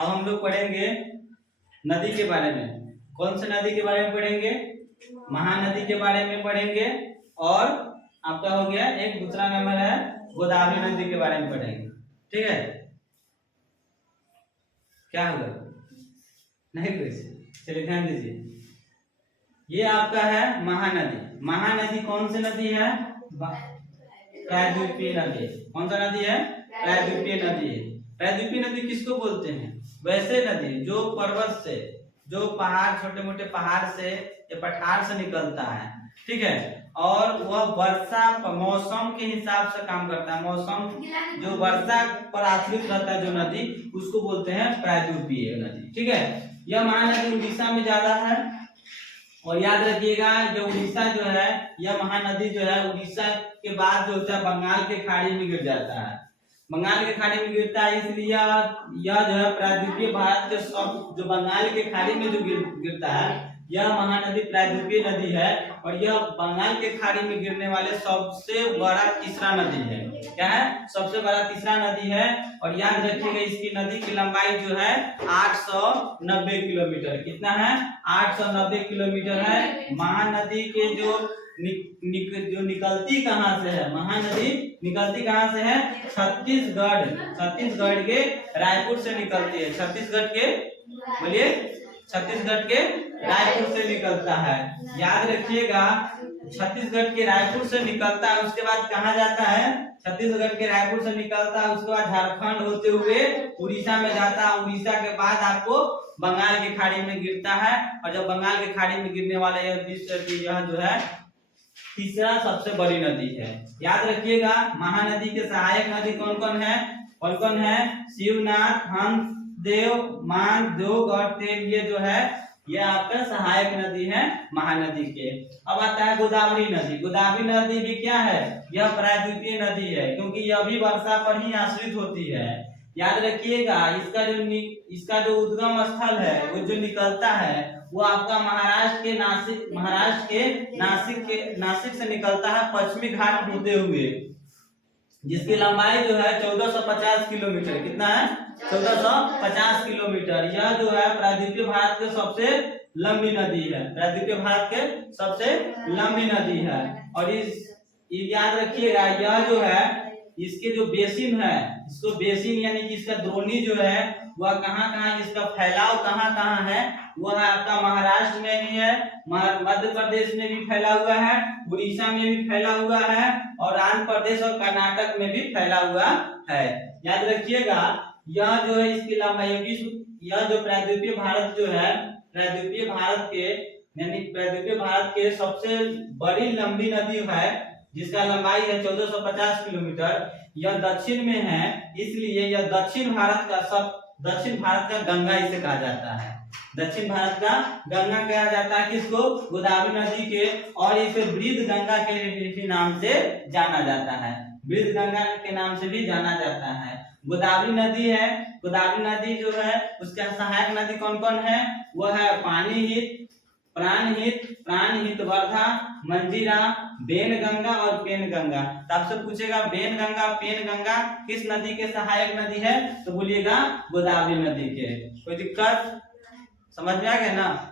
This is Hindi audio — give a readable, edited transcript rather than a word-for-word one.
अब हम लोग पढ़ेंगे नदी के बारे में। कौन से नदी के बारे में पढ़ेंगे? महानदी के बारे में पढ़ेंगे। और आपका हो गया एक दूसरा नंबर है गोदावरी नदी के बारे में पढ़ेंगे। ठीक है, क्या होगा? नहीं कुछ, चलिए ध्यान दीजिए। ये आपका है महानदी। महानदी कौन सी नदी है? प्रायद्वीपीय नदी। कौन सा नदी है? प्रायद्वीपीय नदी है। प्रायद्वीपीय नदी किसको बोलते हैं? वैसे नदी जो पर्वत से, जो पहाड़, छोटे मोटे पहाड़ से या पठार से निकलता है, ठीक है, और वह वर्षा मौसम के हिसाब से काम करता है। मौसम जो वर्षा पर आश्रित रहता है जो नदी, उसको बोलते हैं प्रायद्वीपीय नदी। ठीक है, यह महानदी उड़ीसा में ज्यादा है। और याद रखिएगा, जो उड़ीसा जो है, यह महानदी जो है उड़ीसा के बाद जो होता है बंगाल के खाड़ी में गिर जाता है। बंगाल के खाड़ी में गिरता है, इसलिए यह जो है प्रायद्वीपीय भारत के सब जो बंगाल के खाड़ी में जो गिरता है, यह महानदी प्रायद्वीपीय नदी है। और यह बंगाल के खाड़ी में गिरने वाले सबसे बड़ा तीसरा नदी है। क्या है? सबसे बड़ा तीसरा नदी है। और याद रखिएगा, इसकी नदी की लंबाई जो है 890 किलोमीटर। कितना है? 890 किलोमीटर है। महानदी के जो निकलती कहाँ से है? महानदी निकलती कहाँ से है? छत्तीसगढ़। छत्तीसगढ़ के रायपुर से निकलती है। छत्तीसगढ़ के, बोलिए, छत्तीसगढ़ के रायपुर से निकलता है। याद रखिएगा, छत्तीसगढ़ के रायपुर से निकलता है, उसके बाद कहाँ जाता है? छत्तीसगढ़ के रायपुर से निकलता है, उसके बाद झारखंड होते हुए उड़ीसा में जाता है। उड़ीसा के बाद आपको बंगाल की खाड़ी में गिरता है। और जब बंगाल की खाड़ी में गिरने वाला यह जो है तीसरा सबसे बड़ी नदी है। याद रखिएगा, महानदी के सहायक नदी कौन कौन है? कौन कौन है? शिवनाथ, हंस देव, मान, जोग और तेल। ये जो है यह आपका सहायक नदी है महानदी के। अब आता है गोदावरी नदी। गोदावरी नदी भी क्या है? यह प्रायद्वीपीय नदी है, क्योंकि यह भी वर्षा पर ही आश्रित होती है। याद रखिएगा, इसका जो उद्गम स्थल है, वो जो निकलता है, वो आपका महाराष्ट्र के नासिक से निकलता है पश्चिमी घाट होते हुए, जिसकी लंबाई जो है 1450 किलोमीटर। कितना है? 1450 किलोमीटर। यह जो है प्रायद्वीपीय भारत के सबसे लंबी नदी है। प्रायद्वीपीय भारत के सबसे लंबी नदी है। और याद रखिएगा, यह जो है इसके जो बेसिन है, इसको बेसिन यानी कि इसका द्रोणी जो है वह कहाँ, इसका फैलाव कहाँ है? वह है आपका महाराष्ट्र में भी है, मध्य प्रदेश में भी फैला हुआ है, उड़ीसा में भी फैला हुआ है, और आंध्र प्रदेश और कर्नाटक में भी फैला हुआ है। याद रखिएगा, यह जो है इसकी लंबाई, यह जो प्रायद्वीपीय भारत जो है, प्रायद्वीपीय भारत के सबसे बड़ी लंबी नदी है, जिसका लंबाई है 1450 किलोमीटर। यह दक्षिण में है, इसलिए यह दक्षिण भारत का गंगा इसे कहा जाता है। दक्षिण भारत का गंगा कहा जाता है किसको? गोदावरी नदी के। और इसे वृद्ध गंगा के नाम से जाना जाता है। वृद्ध गंगा के नाम से भी जाना जाता है। गोदावरी नदी है। गोदावरी नदी जो है उसका सहायक नदी कौन कौन है? वह है पानीहित, प्राणहित, वर्धा, मंजीरा, बेनगंगा और पेनगंगा। तो आपसे पूछेगा बेनगंगा, पेनगंगा किस नदी के सहायक नदी है? तो बोलिएगा गोदावरी नदी के। कोई दिक्कत? समझ में आ गया ना?